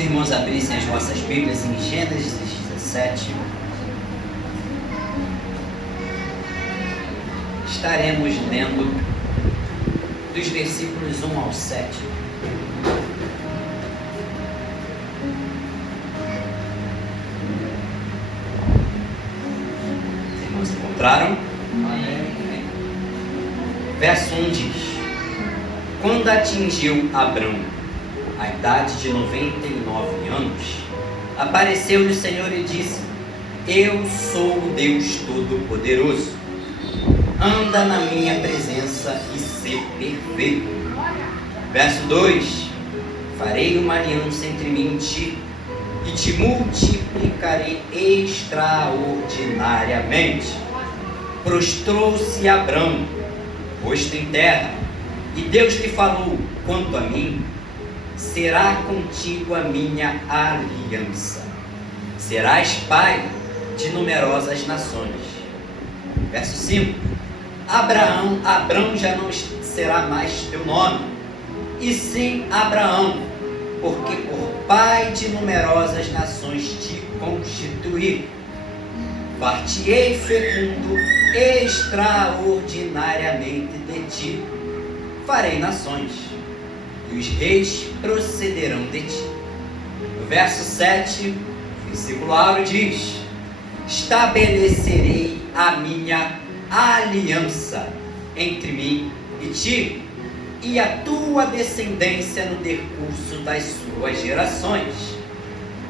Irmãos, abrissem as vossas Bíblias em Gênesis 17. Estaremos lendo dos versículos 1 ao 7. Os irmãos encontraram? Amém. Verso 1 diz: Quando atingiu Abrão a idade de 99 anos, apareceu-lhe o Senhor e disse: Eu sou o Deus Todo-Poderoso. Anda na minha presença e sê perfeito. Verso 2: Farei uma aliança entre mim e ti, e te multiplicarei extraordinariamente. Prostrou-se Abrão, rosto em terra, e Deus lhe falou: Quanto a mim, será contigo a minha aliança. Serás pai de numerosas nações. Verso 5: Abrão já não será mais teu nome, e sim Abraão, porque por pai de numerosas nações te constituí. Far-te-ei fecundo extraordinariamente de ti. Farei nações, e os reis procederão de ti. No verso 7, versículo áureo diz: Estabelecerei a minha aliança entre mim e ti, e a tua descendência no decurso das suas gerações,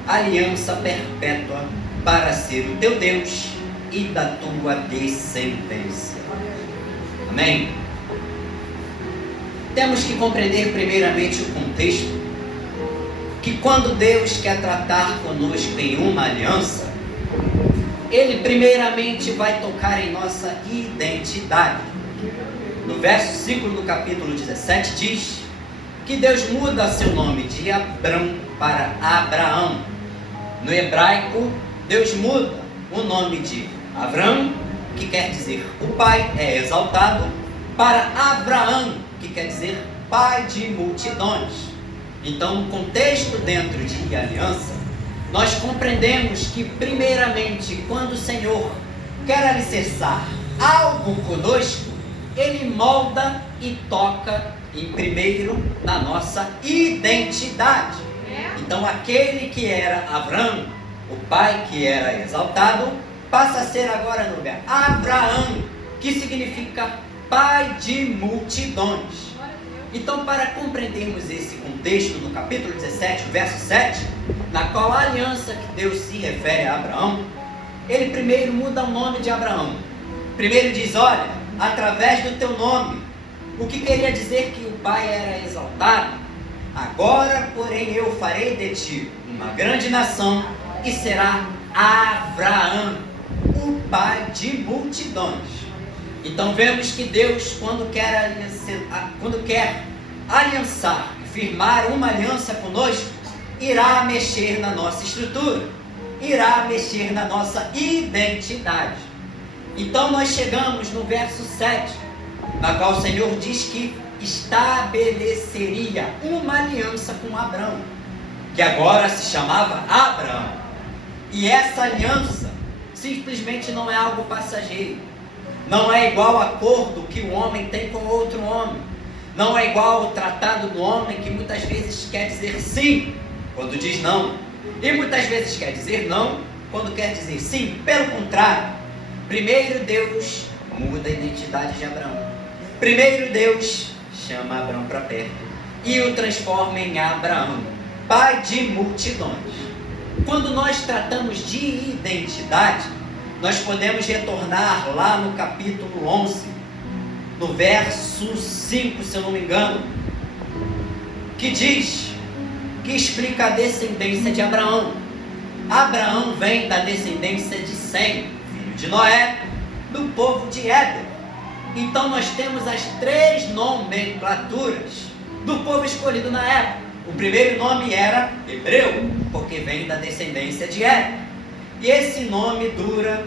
aliança perpétua para ser o teu Deus e da tua descendência. Amém? Temos que compreender primeiramente o contexto, que quando Deus quer tratar conosco em uma aliança, Ele primeiramente vai tocar em nossa identidade. No verso 5 do capítulo 17 diz que Deus muda seu nome de Abrão para Abraão. No hebraico, Deus muda o nome de Abrão, que quer dizer o pai é exaltado, para Abraão, que quer dizer pai de multidões. Então, no contexto dentro de aliança, nós compreendemos que, primeiramente, quando o Senhor quer alicerçar algo conosco, Ele molda e toca primeiro na nossa identidade. Então, aquele que era Abrão, o pai que era exaltado, passa a ser agora no lugar Abraão, que significa pai de multidões. Então, para compreendermos esse contexto no capítulo 17, verso 7, na qual a aliança que Deus se refere a Abraão, ele primeiro muda o nome de Abraão. Primeiro diz: olha, através do teu nome, o que queria dizer que o pai era exaltado. Agora, porém, eu farei de ti uma grande nação, e será Abraão, o pai de multidões. Então vemos que Deus, quando quer aliançar, firmar uma aliança conosco, irá mexer na nossa estrutura, irá mexer na nossa identidade. Então nós chegamos no verso 7, na qual o Senhor diz que estabeleceria uma aliança com Abrão, que agora se chamava Abraão. E essa aliança simplesmente não é algo passageiro. Não é igual ao acordo que o homem tem com outro homem. Não é igual ao tratado do homem, que muitas vezes quer dizer sim quando diz não, e muitas vezes quer dizer não quando quer dizer sim. Pelo contrário, primeiro Deus muda a identidade de Abraão. Primeiro Deus chama Abraão para perto e o transforma em Abraão, pai de multidões. Quando nós tratamos de identidade, nós podemos retornar lá no capítulo 11, no verso 5, se eu não me engano, que diz, que explica a descendência de Abraão. Abraão vem da descendência de Sem, filho de Noé, do povo de Éder. Então nós temos as três nomenclaturas do povo escolhido na época. O primeiro nome era Hebreu, porque vem da descendência de Éder. E esse nome dura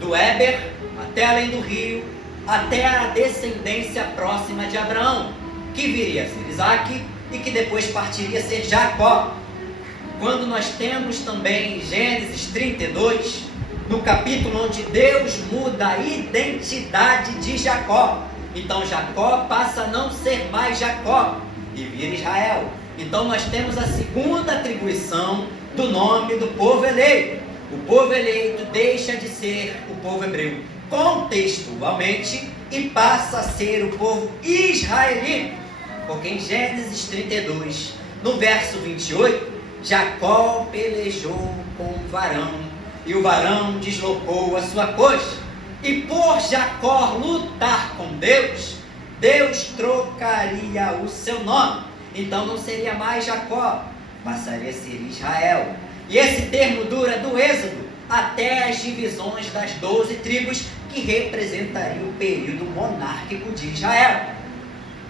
do Éber até além do rio, até a descendência próxima de Abraão, que viria a ser Isaac e que depois partiria a ser Jacó. quando nós temos também em Gênesis 32, no capítulo onde Deus muda a identidade de Jacó. Então Jacó passa a não ser mais Jacó e vira Israel. Então nós temos a segunda atribuição do nome do povo eleito. O povo eleito deixa de ser o povo hebreu contextualmente e passa a ser o povo israelita. Porque em Gênesis 32, no verso 28, Jacó pelejou com o varão e o varão deslocou a sua coxa. E por Jacó lutar com Deus, Deus trocaria o seu nome. Então não seria mais Jacó, passaria a ser Israel. E esse termo dura do Êxodo até as divisões das 12 tribos, que representariam o período monárquico de Israel.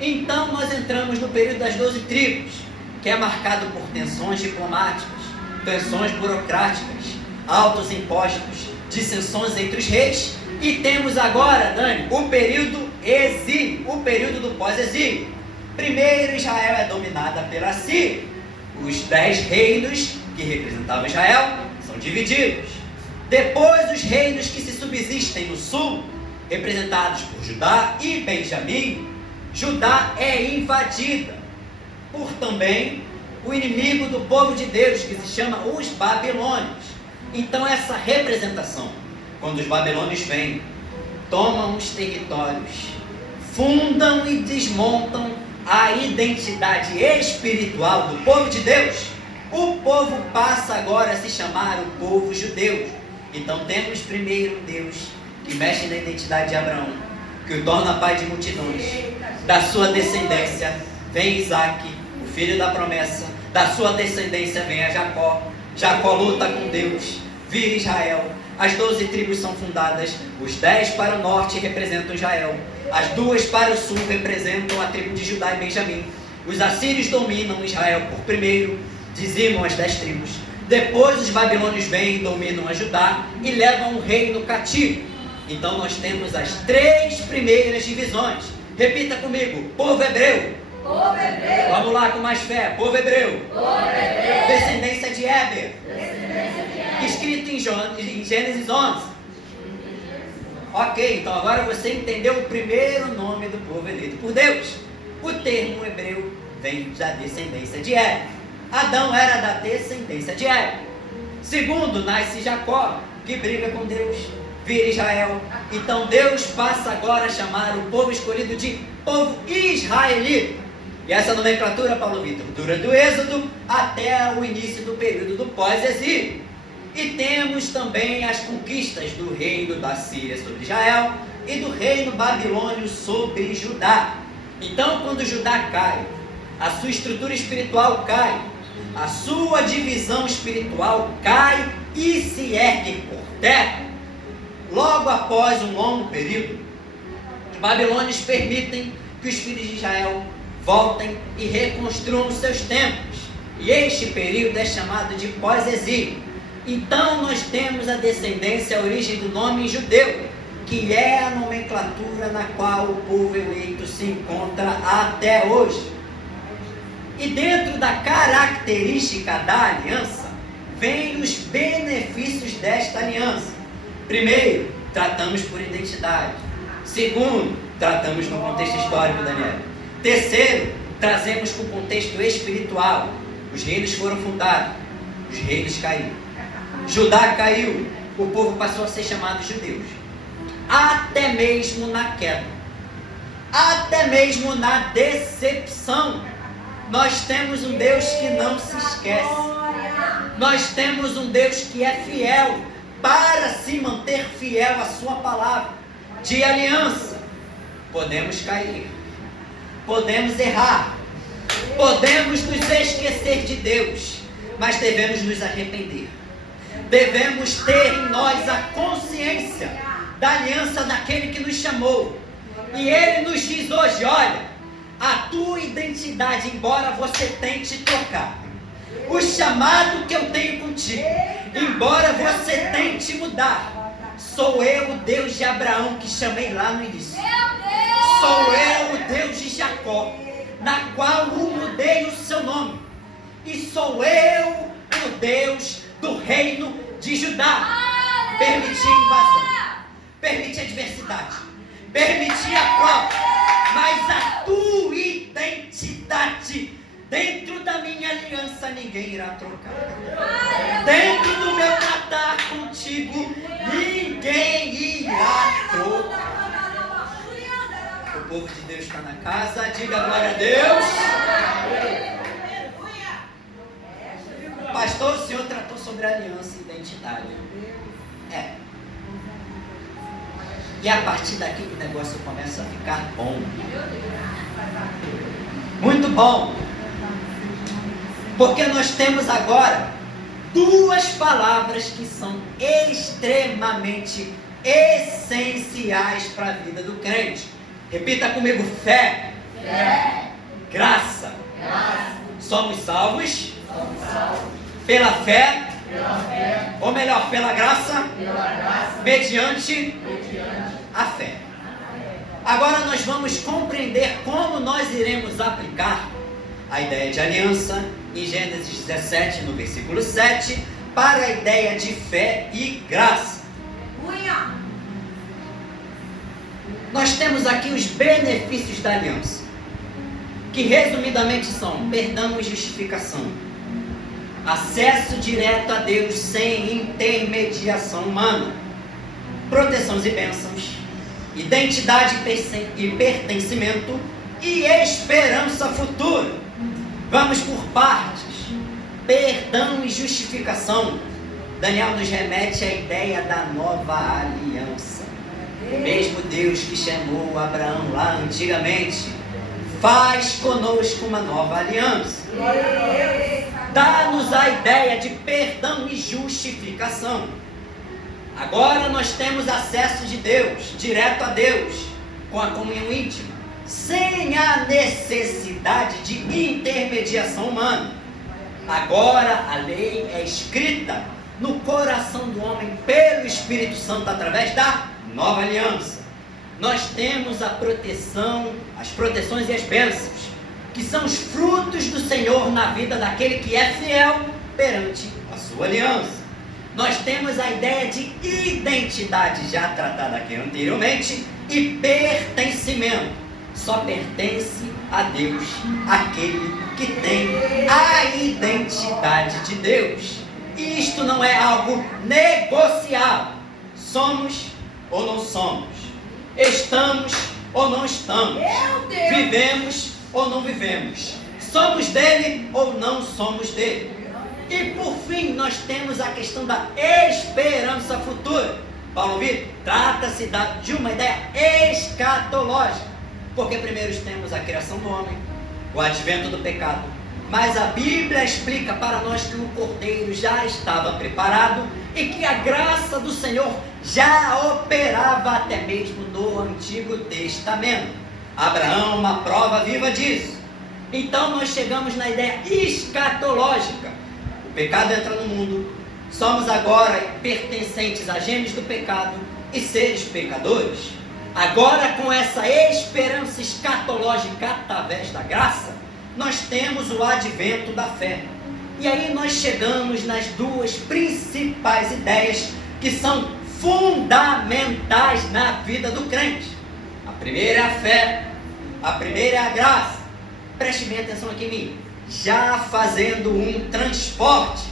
Então nós entramos no período das 12 tribos, que é marcado por tensões diplomáticas, tensões burocráticas, altos impostos, dissensões entre os reis. E temos agora, Dani, o período exílio, o período do pós-exílio. Primeiro, Israel é dominada pela Síria. Os 10 reinos que representavam Israel são divididos. Depois, os reinos que se subsistem no sul, representados por Judá e Benjamim, Judá é invadida por também o inimigo do povo de Deus, que se chama os babilônios. Então essa representação, quando os babilônios vêm, tomam os territórios, fundam e desmontam a identidade espiritual do povo de Deus, o povo passa agora a se chamar o povo judeu. Então temos primeiro Deus, que mexe na identidade de Abraão, que o torna pai de multidões. Da sua descendência vem Isaac, o filho da promessa. Da sua descendência vem a Jacó. Jacó luta com Deus, vira Israel. As 12 tribos são fundadas. Os 10 para o norte representam Israel. As 2 para o sul representam a tribo de Judá e Benjamim. Os assírios dominam Israel por primeiro, dizimam as 10 tribos. Depois os babilônios vêm e dominam a Judá e levam o reino cativo. Então nós temos as 3 primeiras divisões. Repita comigo: povo hebreu. Povo hebreu. Vamos lá com mais fé: povo hebreu. Povo hebreu. Descendência de Éber. Descendência de Éber. Escrito em Gênesis 11. Ok, então agora você entendeu o primeiro nome do povo eleito por Deus. O termo hebreu vem da descendência de Éber. Adão era da descendência de Éber. Segundo, nasce Jacó, que briga com Deus, vira Israel. Então Deus passa agora a chamar o povo escolhido de povo israelita. E essa nomenclatura, Paulo Vitor, dura do Êxodo até o início do período do pós-exílio. E temos também as conquistas do reino da Síria sobre Israel e do reino babilônio sobre Judá. Então, quando Judá cai, a sua estrutura espiritual cai, a sua divisão espiritual cai e se ergue por terra. Logo após um longo período, os babilônios permitem que os filhos de Israel voltem e reconstruam os seus templos. E este período é chamado de pós-exílio. Então nós temos a descendência, a origem do nome judeu, que é a nomenclatura na qual o povo eleito se encontra até hoje. E dentro da característica da aliança, vem os benefícios desta aliança. Primeiro, tratamos por identidade. Segundo, tratamos no contexto histórico, Daniel. Terceiro, trazemos com o contexto espiritual. Os reinos foram fundados, os reinos caíram. Judá caiu, o povo passou a ser chamado judeus. Até mesmo na queda, até mesmo na decepção, nós temos um Deus que não se esquece. Nós temos um Deus que é fiel para se manter fiel à sua palavra de aliança. Podemos cair, podemos errar, podemos nos esquecer de Deus, mas devemos nos arrepender. Devemos ter em nós a consciência da aliança daquele que nos chamou. E Ele nos diz hoje: olha, a tua identidade, embora você tente trocar, o chamado que eu tenho contigo, embora você tente mudar, sou eu o Deus de Abraão que chamei lá no início. Sou eu o Deus de Jacó, na qual eu mudei o seu nome. E sou eu o Deus do reino de Judá. Permitir invasão, permitir adversidade, permitir a prova, mas a tua identidade dentro da minha aliança ninguém irá trocar. Dentro do meu tratar contigo ninguém irá trocar. O povo de Deus está na casa, diga glória a Deus. Pastor, o senhor tratou sobre aliança e identidade. E a partir daqui o negócio começa a ficar bom. Muito bom. Porque nós temos agora duas palavras que são extremamente essenciais para a vida do crente. Repita comigo: fé, graça. Somos salvos pela fé, ou melhor, pela graça, mediante a fé. Agora nós vamos compreender como nós iremos aplicar a ideia de aliança em Gênesis 17, no versículo 7, para a ideia de fé e graça. Nós temos aqui os benefícios da aliança, que resumidamente são perdão e justificação, acesso direto a Deus sem intermediação humana, proteções e bênçãos, identidade e pertencimento e esperança futura. Vamos por partes. Perdão e justificação. Daniel nos remete à ideia da nova aliança. O mesmo Deus que chamou Abraão lá antigamente faz conosco uma nova aliança. Dá-nos a ideia de perdão e justificação. Agora nós temos acesso de Deus, direto a Deus, com a comunhão íntima, sem a necessidade de intermediação humana. Agora a lei é escrita no coração do homem pelo Espírito Santo através da nova aliança. Nós temos a proteção, as proteções e as bênçãos, que são os frutos do Senhor na vida daquele que é fiel perante a sua aliança. Nós temos a ideia de identidade, já tratada aqui anteriormente, e pertencimento. Só pertence a Deus aquele que tem a identidade de Deus. E isto não é algo negociável. Somos ou não somos, estamos ou não estamos, vivemos ou não vivemos, somos dele ou não somos dele. E por fim nós temos a questão da esperança futura. Paulo Vitor, trata-se de uma ideia escatológica, porque primeiro temos a criação do homem, o advento do pecado, mas a Bíblia explica para nós que o Cordeiro já estava preparado e que a graça do Senhor já operava até mesmo no Antigo Testamento. Abraão é uma prova viva disso. Então nós chegamos na ideia escatológica. O pecado entra no mundo, somos agora pertencentes a genes do pecado e seres pecadores. Agora, com essa esperança escatológica através da graça, nós temos o advento da fé. E aí nós chegamos nas duas principais ideias que são fundamentais na vida do crente. A primeira é a fé, a primeira é a graça. Preste bem atenção aqui em mim. Já fazendo um transporte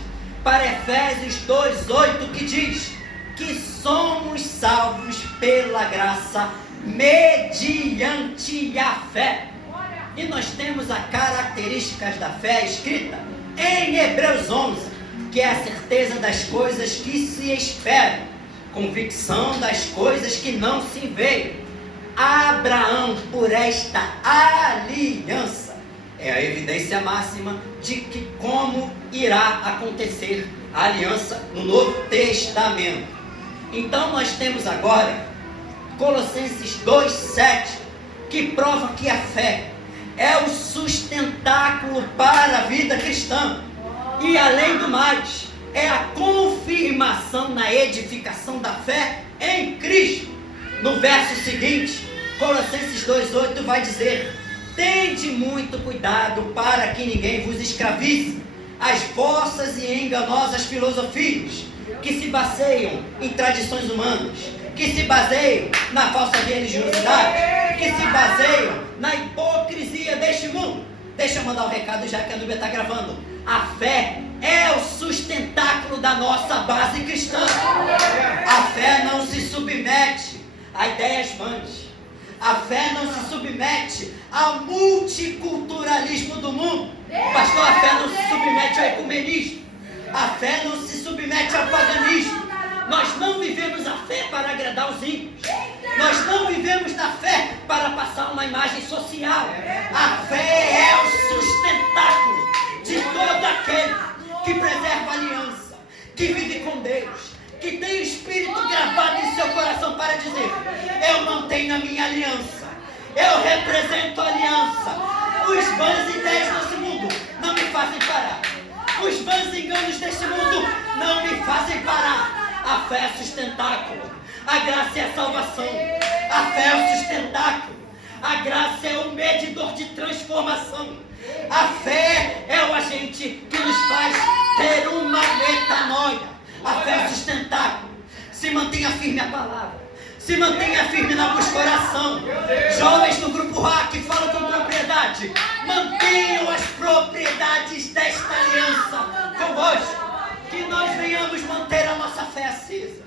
para Efésios 2:8, que diz que somos salvos pela graça mediante a fé. E nós temos as características da fé escrita em Hebreus 11, que é a certeza das coisas que se esperam, convicção das coisas que não se veem. Abraão, por esta aliança, é a evidência máxima de que como irá acontecer a aliança no Novo Testamento. Então nós temos agora Colossenses 2:7, que prova que a fé é o sustentáculo para a vida cristã. E além do mais, é a confirmação na edificação da fé em Cristo. No verso seguinte, Colossenses 2:8 vai dizer: tende muito cuidado para que ninguém vos escravize, as vossas e enganosas filosofias, que se baseiam em tradições humanas, que se baseiam na falsa religiosidade, que se baseiam na hipocrisia deste mundo. Deixa eu mandar um recado já que a Núbia está gravando. A fé é o sustentáculo da nossa base cristã. A fé não se submete a ideias vãs. A fé não se submete ao multiculturalismo do mundo. Pastor, a fé não se submete ao ecumenismo. A fé não se submete ao paganismo. Nós não vivemos a fé para agradar os ímpios. Nós não vivemos na fé para passar uma imagem social. A fé é o sustentáculo de todo aquele que preserva a aliança, que vive com Deus, que tem o Espírito gravado em seu coração para dizer: eu mantenho a minha aliança, eu represento a aliança. Os vãs ideias desse mundo não me fazem parar. Os vãs enganos deste mundo não me fazem parar. A fé é sustentáculo, a graça é a salvação. A fé é o sustentáculo, a graça é o medidor de transformação. A fé é o agente que nos faz ter uma metanoia. A fé é o sustentáculo. Se mantenha firme a palavra, se mantenha firme na busca oração. Jovens do grupo RAC falam com propriedade. Mantenham as propriedades desta aliança convosco. Que nós venhamos manter a nossa fé acesa,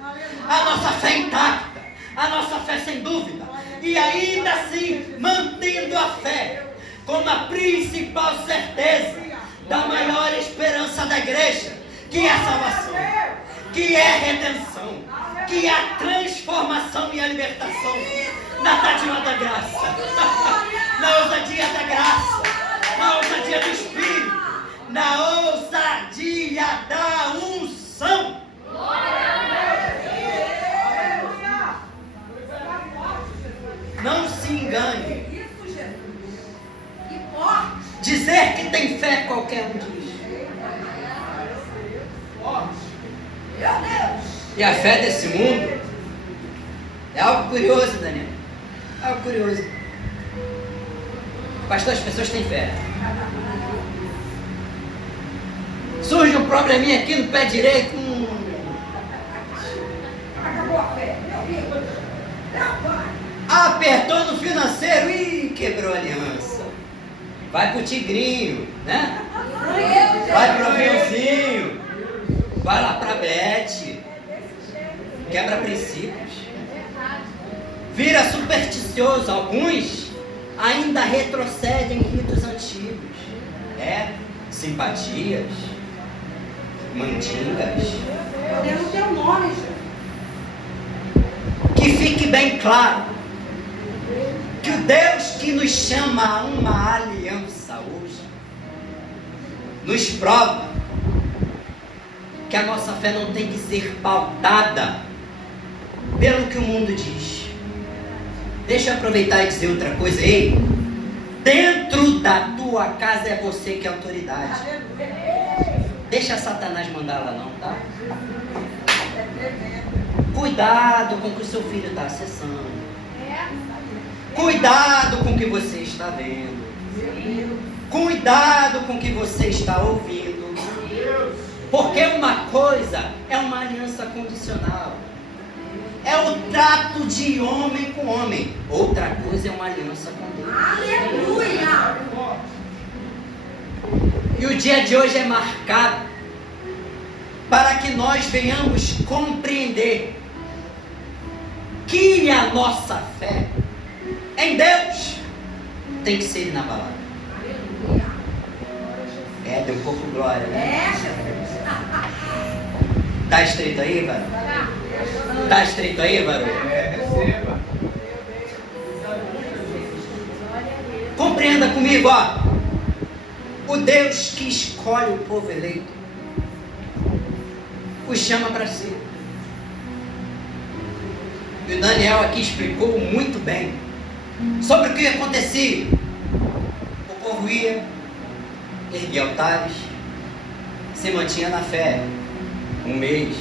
a nossa fé intacta, a nossa fé sem dúvida. E ainda assim, mantendo a fé como a principal certeza da maior esperança da igreja, que é a salvação, que é a redenção, que é a transformação e a libertação, na dádiva da graça, na ousadia da graça, na ousadia do Espírito, na ousadia da unção. Não se engane. Dizer que tem fé qualquer um diz. E a fé desse mundo é algo curioso, Daniel. É algo curioso. Pastor, as pessoas têm fé. Surge um probleminha aqui no pé direito. Acabou a fé. Apertou no financeiro e quebrou a aliança. Vai pro tigrinho, né? Vai pro aviãozinho. Vai lá pra Bete. Quebra princípios. Vira supersticioso. Alguns ainda retrocedem em ritos antigos. Simpatias, mandingas. Podemos ter um nome, gente. Que fique bem claro que o Deus que nos chama a uma aliança hoje nos prova que a nossa fé não tem que ser pautada pelo que o mundo diz. Deixa eu aproveitar e dizer outra coisa. Ei, dentro da tua casa é você que é autoridade. Deixa Satanás mandar lá não, tá? Cuidado com o que o seu filho está acessando. Cuidado com o que você está vendo. Cuidado com o que você está ouvindo. Porque uma coisa é uma aliança condicional. É o trato de homem com homem. Outra coisa é uma aliança com Deus. Aleluia! E o dia de hoje é marcado para que nós venhamos compreender que a nossa fé em Deus tem que ser inabalável. Deu um pouco glória, né? Tá estreito aí, varão? Tá estreito aí, varão? Receba. Compreenda comigo, ó. O Deus que escolhe o povo eleito os chama para si. E o Daniel aqui explicou muito bem sobre o que acontecia. O povo ia, erguia altares, se mantinha na fé 1 mês,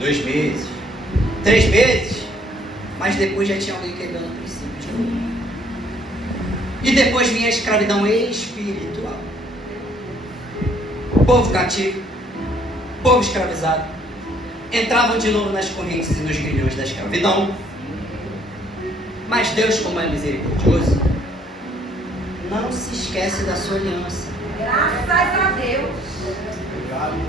2 meses, 3 meses, mas depois já tinha alguém quebrando o princípio de novo. E depois vinha a escravidão espiritual. povo cativo, povo escravizado, entravam de novo nas correntes e nos grilhões da escravidão. Mas Deus, como é misericordioso, não se esquece da sua aliança. Graças a Deus.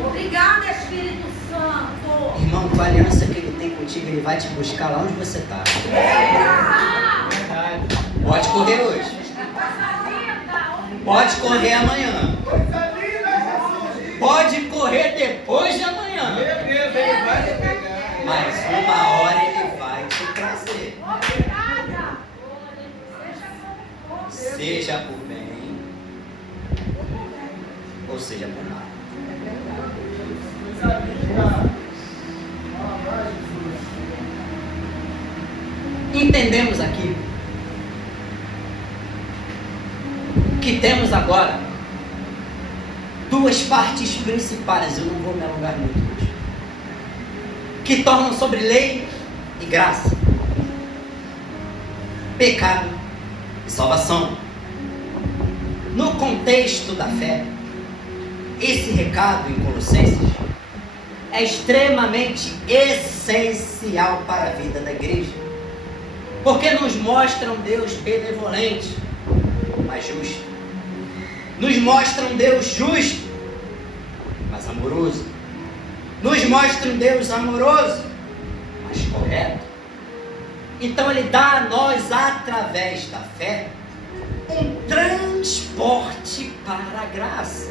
Obrigada, Espírito Santo. Irmão, com a aliança que Ele tem contigo, Ele vai te buscar lá onde você está. Pode correr hoje. Pode correr amanhã. Pode correr depois de amanhã. Mas uma hora Ele vai te trazer. Seja por bem, ou seja por mal. Entendemos aqui que temos agora duas partes principais, eu não vou me alongar muito hoje, que tornam sobre lei e graça, pecado e salvação. No contexto da fé, esse recado em Colossenses é extremamente essencial para a vida da igreja, porque nos mostra um Deus benevolente, mas justo. Nos mostra um Deus justo, mas amoroso. Nos mostra um Deus amoroso, mas correto. Então Ele dá a nós, através da fé, um transporte para a graça.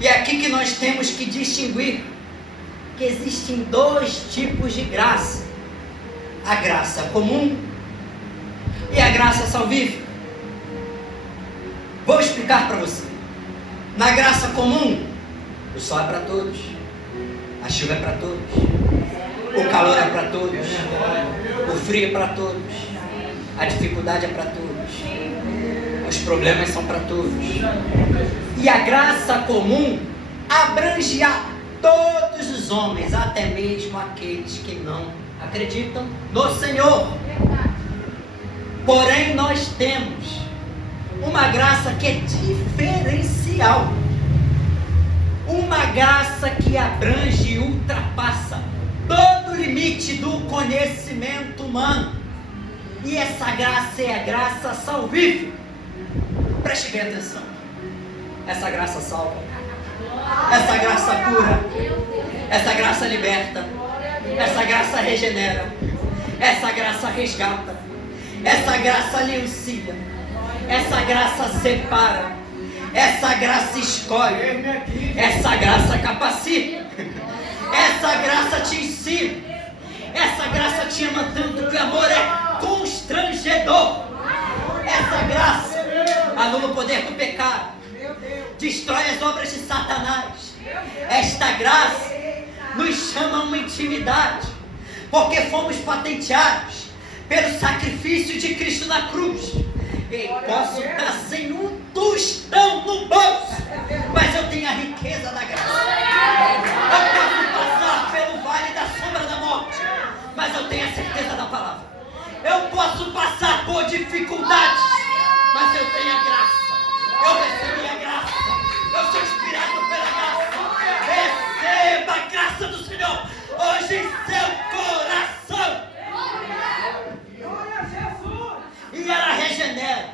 E é aqui que nós temos que distinguir que existem dois tipos de graça: a graça comum e a graça salvífica. Vou explicar para você. Na graça comum, o sol é para todos, a chuva é para todos, o calor é para todos, o frio é para todos, a dificuldade é para todos, os problemas são para todos. E a graça comum abrange a todos os homens, até mesmo aqueles que não acreditam no Senhor. Porém, nós temos uma graça que é diferencial, uma graça que abrange e ultrapassa todo o limite do conhecimento humano. E essa graça é a graça salvífica. Preste bem atenção. Essa graça salva, essa graça cura, essa graça liberta, essa graça regenera, essa graça resgata, essa graça aliancia, essa graça separa, essa graça escolhe, essa graça capacita, essa graça te ensina, essa graça te ama tanto que o amor é constrangedor. Essa graça anula o poder do pecado, destrói as obras de Satanás. Esta graça nos chama a uma intimidade, porque fomos patenteados pelo sacrifício de Cristo na cruz. Eu posso estar sem um tostão no bolso, mas eu tenho a riqueza da graça. Eu posso passar pelo vale da sombra da morte, mas eu tenho a certeza da palavra. Eu posso passar por dificuldades, mas eu tenho a graça. Eu recebi a graça. Eu sou inspirado pela graça. Receba a graça do Senhor hoje em seu coração. E ela regenera.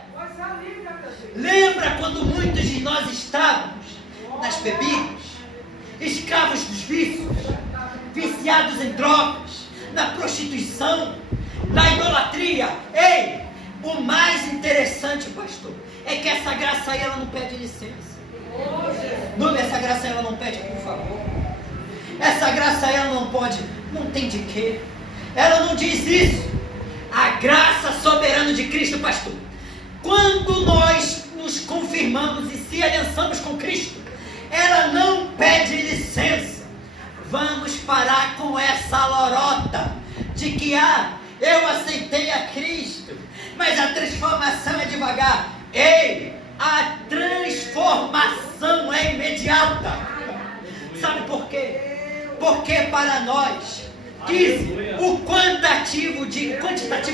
Lembra quando muitos de nós estávamos nas bebidas, escravos dos vícios, viciados em drogas, na prostituição, na idolatria? Ei, o mais interessante, pastor, é que essa graça aí, ela não pede licença. Essa graça aí, ela não pede por favor. Essa graça aí, ela não pode, não tem de quê. Ela não diz isso. A graça soberana de Cristo, pastor, quando nós nos confirmamos e se aliançamos com Cristo, ela não pede licença. Vamos parar com essa lorota de que eu aceitei a Cristo, mas a transformação é devagar. Ei, a transformação é imediata. Sabe por quê? Porque para nós, o quantitativo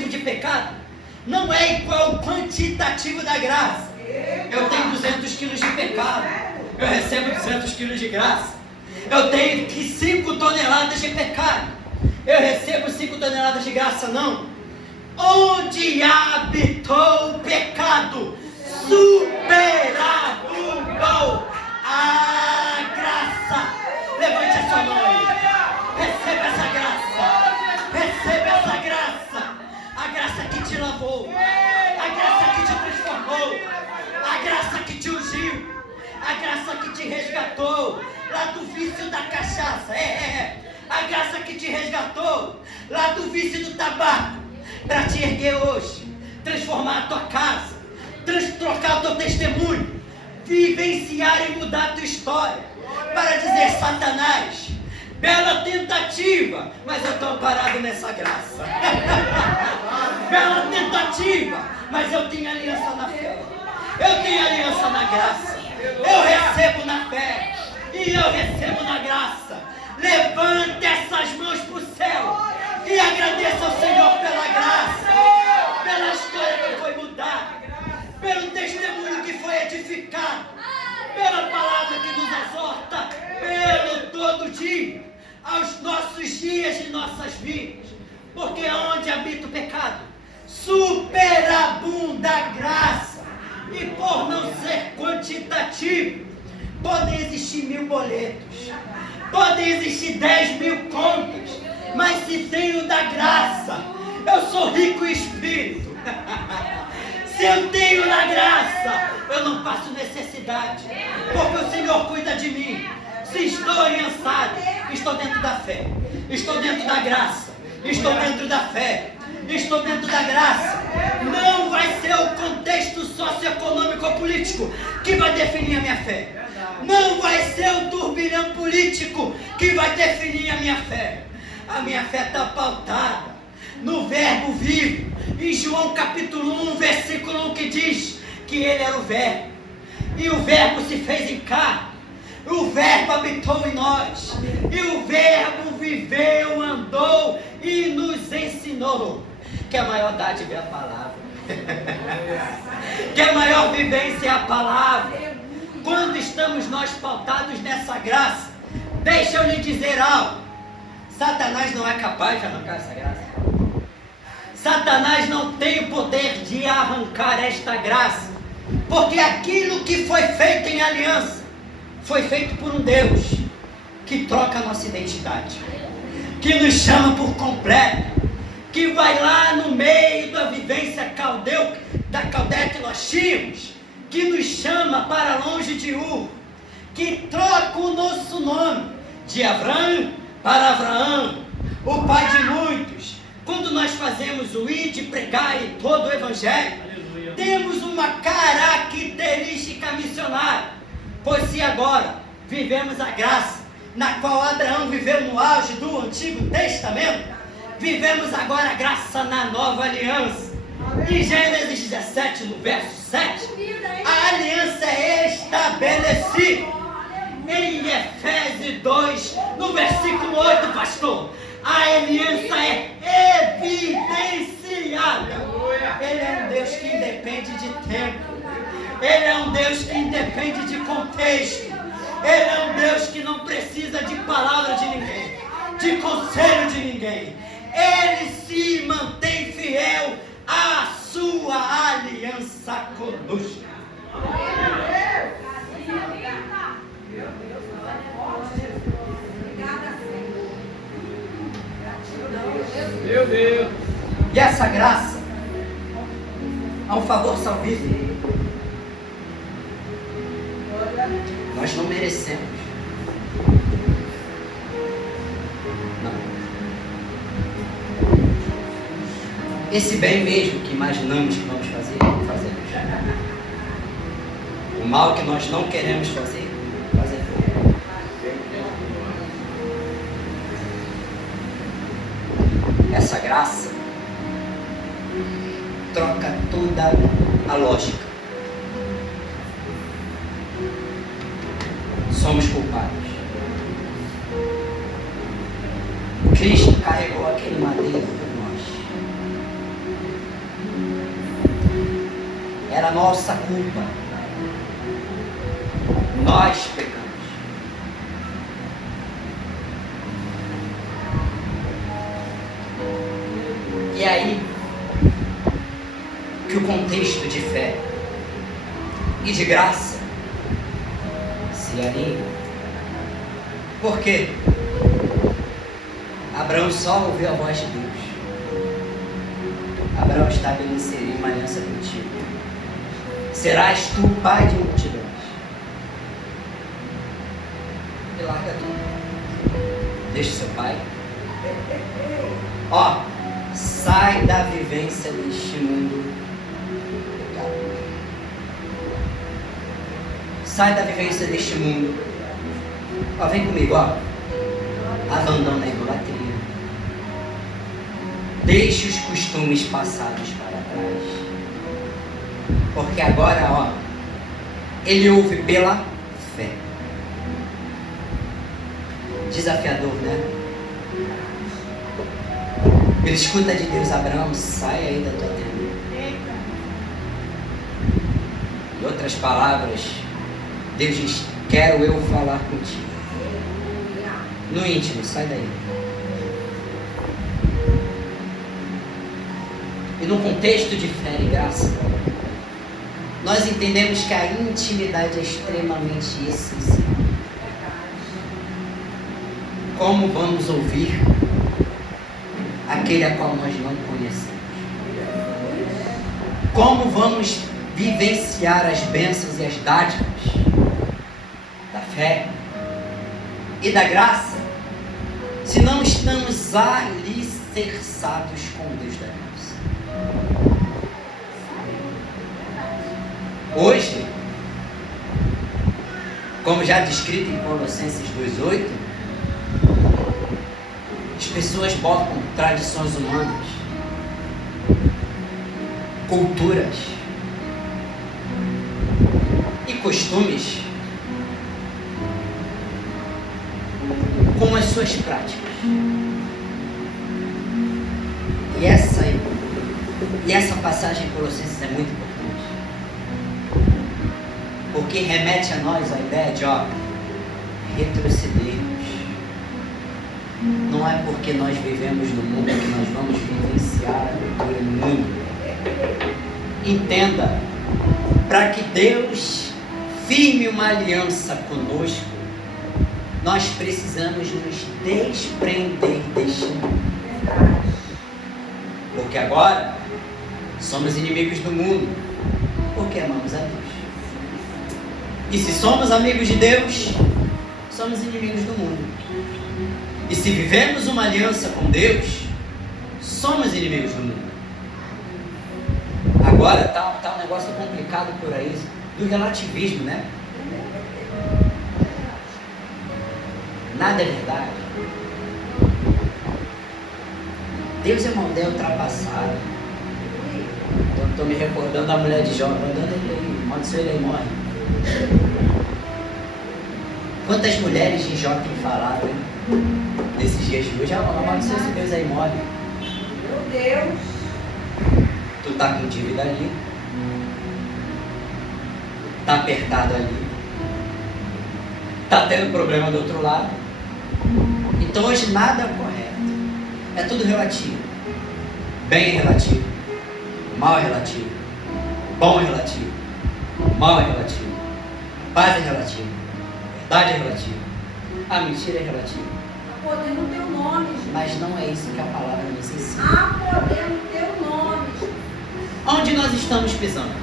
de pecado não é igual ao quantitativo da graça. Eu tenho 200 quilos de pecado, Eu recebo 200 quilos de graça. Eu tenho 5 toneladas de pecado. Eu recebo 5 toneladas de graça, não. Onde habitou o pecado, superabundou a graça. Levante a sua mão aí. Receba essa graça. Receba essa graça. A graça que te lavou. A graça que te transformou. A graça que te ungiu. A graça que te resgatou lá do vício da cachaça. A graça que te resgatou lá do vício do tabaco, para te erguer hoje, transformar a tua casa, trocar o teu testemunho, vivenciar e mudar a tua história, para dizer: Satanás, bela tentativa, mas eu estou parado nessa graça. Bela tentativa, mas eu tenho aliança na fé. Eu tenho aliança na graça. Eu recebo na fé e eu recebo na graça. Levante essas mãos para o céu e agradeça ao Senhor pela graça, pela história que foi mudada, pelo testemunho que foi edificado, pela palavra que nos exorta, pelo todo dia, aos nossos dias de nossas vidas. Porque onde habita o pecado, superabunda a graça. E por não ser quantitativo, podem existir 1000 boletos, podem existir 10.000 contas, mas se tenho da graça, eu sou rico em espírito. Se eu tenho da graça, eu não passo necessidade, porque o Senhor cuida de mim. Se estou aliançado, estou dentro da fé, estou dentro da graça, estou dentro da fé, estou dentro da graça. Não vai ser o contexto socioeconômico ou político que vai definir a minha fé. Não vai ser o turbilhão político que vai definir a minha fé. A minha fé está pautada no verbo vivo. Em João capítulo 1, versículo 1, que diz que ele era o verbo. E o verbo se fez em carne. O verbo habitou em nós. E o verbo viveu, andou e nos ensinou. Que a maior dádiva é a palavra. Que a maior vivência é a palavra. Quando estamos nós pautados nessa graça, deixa eu lhe dizer algo. Satanás não é capaz de arrancar essa graça. Satanás não tem o poder de arrancar esta graça. Porque aquilo que foi feito em aliança, foi feito por um Deus que troca a nossa identidade, que nos chama por completo, que vai lá no meio da vivência da caldeia que nós tínhamos, que nos chama para longe de Ur, que troca o nosso nome de Abraão para Abraão, o pai de muitos. Quando nós fazemos o ir de pregar em todo o evangelho, temos uma característica missionária, pois se agora vivemos a graça na qual Abraão viveu no auge do Antigo Testamento, vivemos agora a graça na nova aliança. Em Gênesis 17, no verso 7, a aliança é estabelecida. Em Efésios 2, no versículo 8, pastor, a aliança é evidenciada. Ele é um Deus que independe de tempo. Ele é um Deus que independe de contexto. Ele é um Deus que não precisa de palavra de ninguém, de conselho de ninguém. Ele se mantém fiel à sua aliança conosco. Meu Deus. E essa graça é um favor salvífico. Nós não merecemos. Não. Esse bem mesmo que imaginamos que vamos fazer, fazemos. O mal que nós não queremos fazer, fazemos. Essa graça troca toda a lógica. Somos culpados. Cristo carregou aquele madeiro por nós. Era nossa culpa. Nós pecamos. E aí que o contexto de fé e de graça se alinha. Por quê? Abraão só ouviu a voz de Deus. Abraão estabeleceria uma aliança contigo. Serás tu pai de multidões. E larga tudo. Deixa seu pai. Ó, sai da vivência deste mundo. Sai da vivência deste mundo. Ó, vem comigo, ó. Abandona a idolatria. Deixe os costumes passados para trás. Porque agora, ó, ele ouve pela fé. Desafiador, né? Ele escuta de Deus: Abraão, sai aí da tua tenda. Em outras palavras, Deus diz: quero eu falar contigo. No íntimo, sai daí. E no contexto de fé e graça, nós entendemos que a intimidade é extremamente essencial. Como vamos ouvir aquele a qual nós não conhecemos? Como vamos vivenciar as bênçãos e as dádivas da fé e da graça se não estamos alicerçados com o Deus da graça? Hoje, como já descrito em Colossenses 2:8, as pessoas botam tradições humanas, culturas e costumes com as suas práticas. E essa passagem em Colossenses é muito importante, porque remete a nós a ideia de retrocedermos. Não é porque nós vivemos no mundo que nós vamos vivenciar a cultura do mundo. Entenda, para que Deus firme uma aliança conosco, nós precisamos nos desprender deste mundo. Porque agora somos inimigos do mundo, porque amamos a Deus. E se somos amigos de Deus, somos inimigos do mundo. E se vivemos uma aliança com Deus, somos inimigos do mundo. Agora tá um negócio complicado por aí, do relativismo, né? Nada é verdade. Deus é uma ideia ultrapassada. Eu estou me recordando da mulher de Jó, mandando ele aí, amaldiçoa ele aí, morre. Quantas mulheres de Jó têm falado, hein? Nesses dias de hoje, amaldiçoa esse Deus aí, morre. Meu Deus. Tu tá com dívida ali, tá apertado ali, tá tendo problema do outro lado. Então hoje nada é correto, é tudo relativo. Bem é relativo, mal é relativo, bom é relativo, mal é relativo, paz é relativo, verdade é relativa, a mentira é relativa. Há poder no teu nome, Jesus. Mas não é isso que a palavra nos ensina. Há poder no teu nome, Jesus. Onde nós estamos pisando?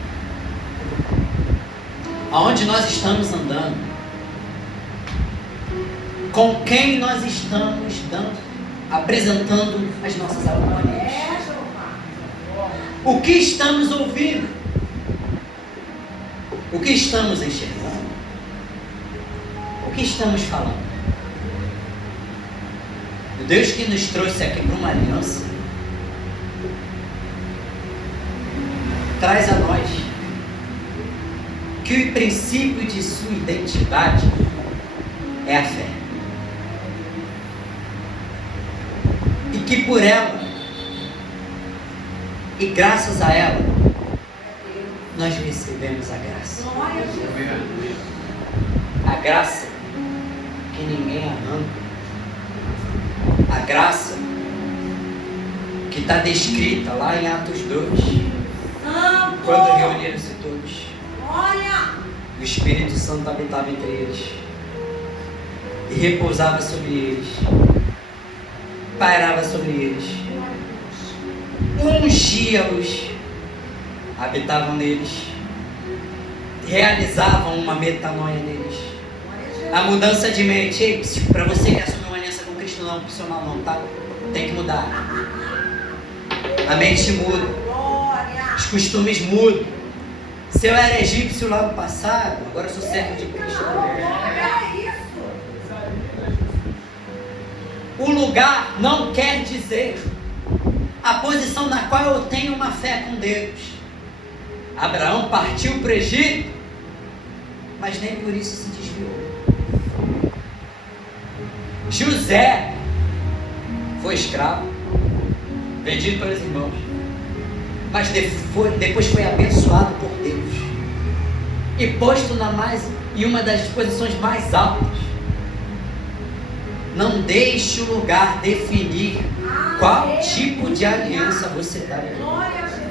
Aonde nós estamos andando? Com quem nós estamos apresentando as nossas harmonias? O que estamos ouvindo? O que estamos enxergando? O que estamos falando? O Deus que nos trouxe aqui para uma aliança traz a nós que o princípio de sua identidade é a fé. E que por ela, e graças a ela, nós recebemos a graça. graça que ninguém arranca. A graça que está descrita lá em Atos 2, Santo. quando reuniram-se todos. Olha. O Espírito Santo habitava entre eles e repousava sobre eles, pairava sobre eles, ungia-os, habitavam neles, realizavam uma metanoia neles, a mudança de mente. Para você que assume uma aliança com Cristo, não, opcional não, tá? Tem que mudar. A mente muda, Glória. os costumes mudam. Se eu era egípcio lá no passado, agora eu sou servo de Cristo também. Olha isso. O lugar não quer dizer a posição na qual eu tenho uma fé com Deus. Abraão partiu para o Egito, mas nem por isso se desviou. José foi escravo, vendido pelos irmãos, mas depois foi abençoado por Deus e posto em uma das posições mais altas. Não deixe o lugar definir qual tipo de aliança você está vivendo. Glória a Jesus.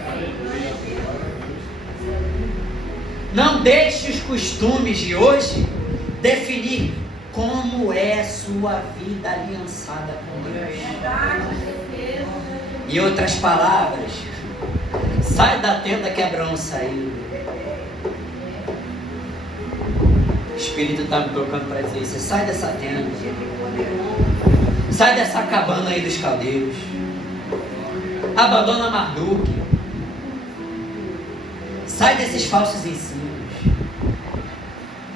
Não deixe os costumes de hoje definir como é sua vida aliançada com Deus. Verdade, certeza. Em outras palavras, sai da tenda que Abraão saiu. O Espírito está me tocando para dizer isso. Sai dessa tenda. Sai dessa cabana aí dos caldeus. Abandona Marduk. Sai desses falsos ensinos.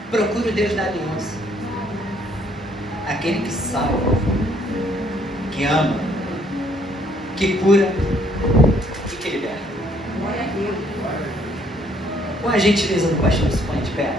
Procure o Deus da aliança. Aquele que salva, que ama, que cura e que liberta. Glória a Deus. Com a gentileza do pastor, se põe de pé.